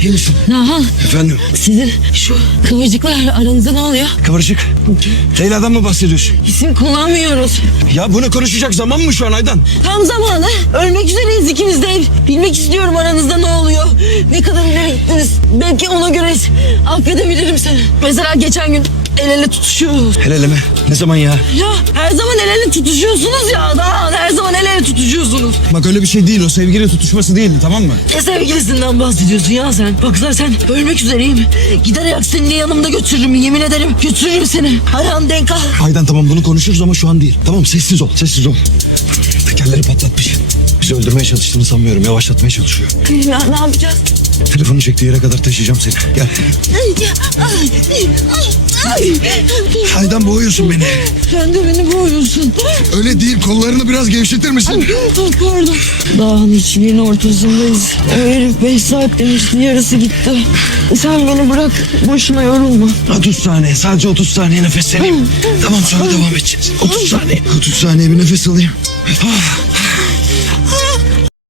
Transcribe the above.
İyi misin? Nahan Efendim sizin şu kıvırcıklar aranızda ne oluyor? Kıvırcık. Leyla'dan mı bahsediyorsun? İsim kullanmıyoruz. Ya bunu konuşacak zaman mı şu an Aydan? Tam zamanı. Ölmek üzereyiz ikimiz de. Bilmek istiyorum aranızda ne oluyor. Ne kadar ileri gittiniz. Belki ona göre affedebilirim seni. Mesela geçen gün el ele tutuşuyoruz. El ele mi? Ne zaman ya? Ya her zaman el ele tutuşuyorsunuz ya. Daha her zaman el ele tutuşuyorsunuz. Bak öyle bir şey değil o sevgili tutuşması değildi tamam mı? Ne sevgilisinden bahsediyorsun ya sen? Bak zaten ölmek üzereyim. Gider ayak seni yanımda götürürüm. Yemin ederim götürürüm seni. Ayağını denk al. Aydan tamam bunu konuşuruz ama şu an değil. Tamam sessiz ol sessiz ol. Tekerleri patlatmış. Bizi öldürmeye çalıştığını sanmıyorum. Yavaşlatmaya çalışıyor. Ya, ne yapacağız? Telefonu çektiği yere kadar taşıyacağım seni. Gel. Aydan boğuyorsun beni. Sen de beni boğuyorsun. Öyle değil kollarını biraz gevşetir misin? Pardon. Dağın hiçbirinin ortasındayız. O herif 5 saat demişti yarısı gitti. Sen beni bırak boşuna yorulma. 30 saniye sadece 30 saniye nefesleneyim. tamam sonra devam edeceğiz. 30 saniye. 30 saniye bir nefes alayım.